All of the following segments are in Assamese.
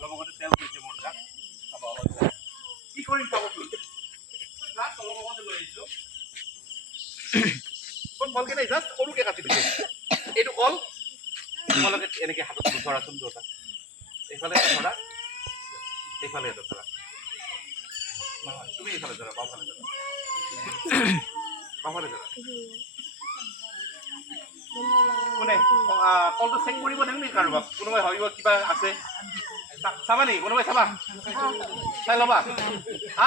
অলপ আগতে তেল কৰিছে মোৰ তাত কি কৰিম চাবচোন জাষ্ট অলপ আগতে লৈ আহিছোঁ কোন কলকে নাই জাষ্ট সৰুকে কাটি দিছে এইটো কল তোমালোকে এনেকৈ হাতত ধৰাচোন দুটা এইফালে এটা ধৰা এইফালে এটা ধৰা নহয় তুমি এইফালে ধৰা বাওঁফালে ধৰা বাওঁফালে ধৰা কোনে কলটো চেক কৰিব নেকি কাৰোবাক কোনোবাই ভাবিব কিবা আছে চাবা নেকি কোনোবাই চাবা চাই ল'বা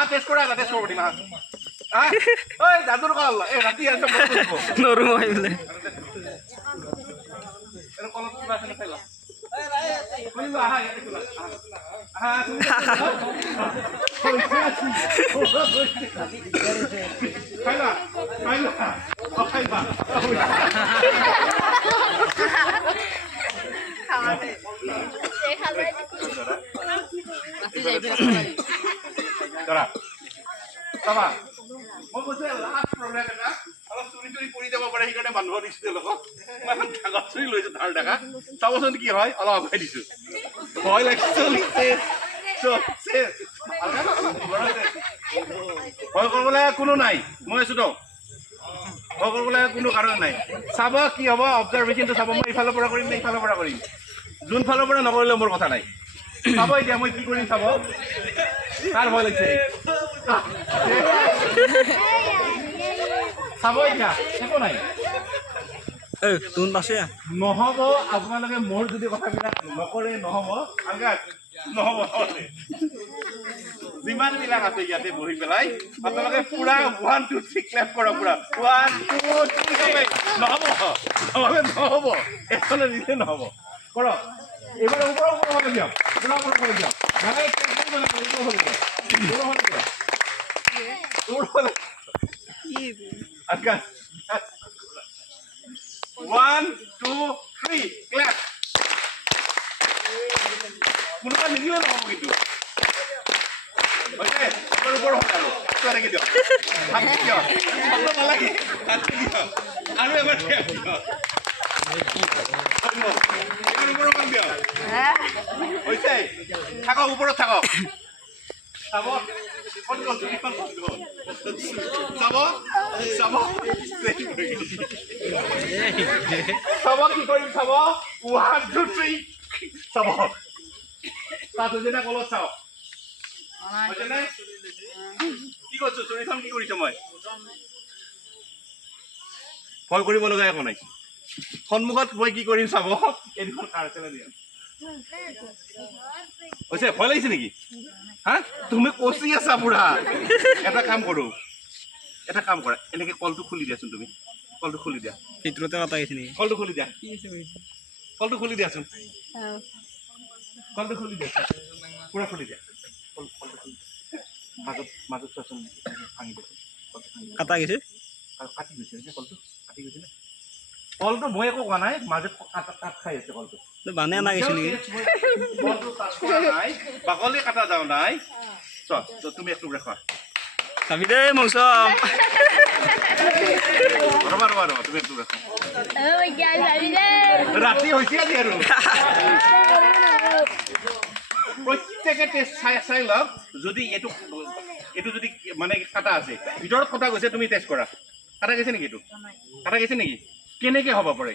টেষ্ট কৰা এটা টেষ্ট কৰিব দিম ঐ দাদুৰ কল এই ৰাতি একদম নৰো মই বোলে কলত কিবা আছে চাই লোৱা মই কৈছো লাষ্ট প্ৰব্লেম এটা অলপ চুৰি চুৰি পৰি যাব পাৰে সেইকাৰণে মানুহৰ দিছোঁ লগত মই কাগজ চুৰি লৈছো ধাৰ টকা চাবচোন কি হয় অলপ আগুৱাই দিছো ভয় লাগিছে ভয় কৰিবলৈ কোনো নাই মই আছো তো ভয় কৰিবলৈ কোনো কাৰণ নাই চাব কি হ'ব অবজাৰভেশ্যনটো চাব মই ইফালৰ পৰা কৰিম নে ইফালৰ পৰা কৰিম যোন ফালৰ পৰা নকৰিলেও মোৰ কথা নাই চাব এতিয়া মই কি কৰিম চাব কাৰ ভয় লাগিছে চাব এতিয়া একো নাই নহ'ব আপোনালোকে মোৰ যদি কথাবিলাক নকৰে নহ'ব নহ'ব যিমানবিলাক আছে ইয়াতে বহি পেলাই আপোনালোকে পুৰা 1 2 3 ক্লেপ কৰক পুৰা 1 2 3 নহ'ব নহ'ব এখনে দিলে নহ'ব কৰক এবাৰ ওপৰ হ'লে দিয়ক ওপৰ হ'লে দিয়ক আচ্ছা 1 2 3 ক্লেপ কোনোবা নিদিলে নহ'ব কিন্তু ওকে ওপৰ হ'ব আৰু তেনেকৈ দিয়ক হাত দিয়ক শব্দ নালাগে হাত দিয়ক আৰু এবাৰ দিয়ক হৈছে থাকক ওপৰত থাকক চাব চাব কি কৰিম চাব 1 2 3 চাব তাত হৈছে নে কলত চাওক হৈছেনে কি কৈছো চুৰিখন কি কৰিছো মই ভয় কৰিব লগা একো নাই সন্মুখত মই কি কৰিম চাব এইখন কাৰ চলাই দিয়া হৈছে ভয় লাগিছে নেকি তুমি কচি আছা বুঢ়া এটা কাম কৰোঁ এটা কাম কৰা এনেকৈ কলটো খুলি দিয়াচোন তুমি কলটো খুলি দিয়া ভিতৰতে কথা আহিছে নেকি কলটো খুলি দিয়া কলটো খুলি দিয়াচোন কলটো খুলি দিয়া পুৰা খুলি দিয়া মাজত চোৱাচোন ভাঙি দিয়াচোন কাটা গৈছে কাটি গৈছে কলটো কাটি গৈছে নে কলটো মই একো কোৱা নাই মাজত কাট খাই আছে কলটো বানে আনা গৈছে নেকি বাকলি কাটা যাওঁ নাই তুমি একটু খোৱা চাবি দেই মৌচম ৰবা তুমি একটু ৰাতি হৈছে আজি আৰু প্ৰত্যেকে টেষ্ট চাই লওক যদি এইটো যদি মানে কাটা আছে ভিতৰত কটা গৈছে তুমি টেষ্ট কৰা কাটা গৈছে নেকি এইটো কাটা গৈছে নেকি কেনেকৈ হ'ব পাৰে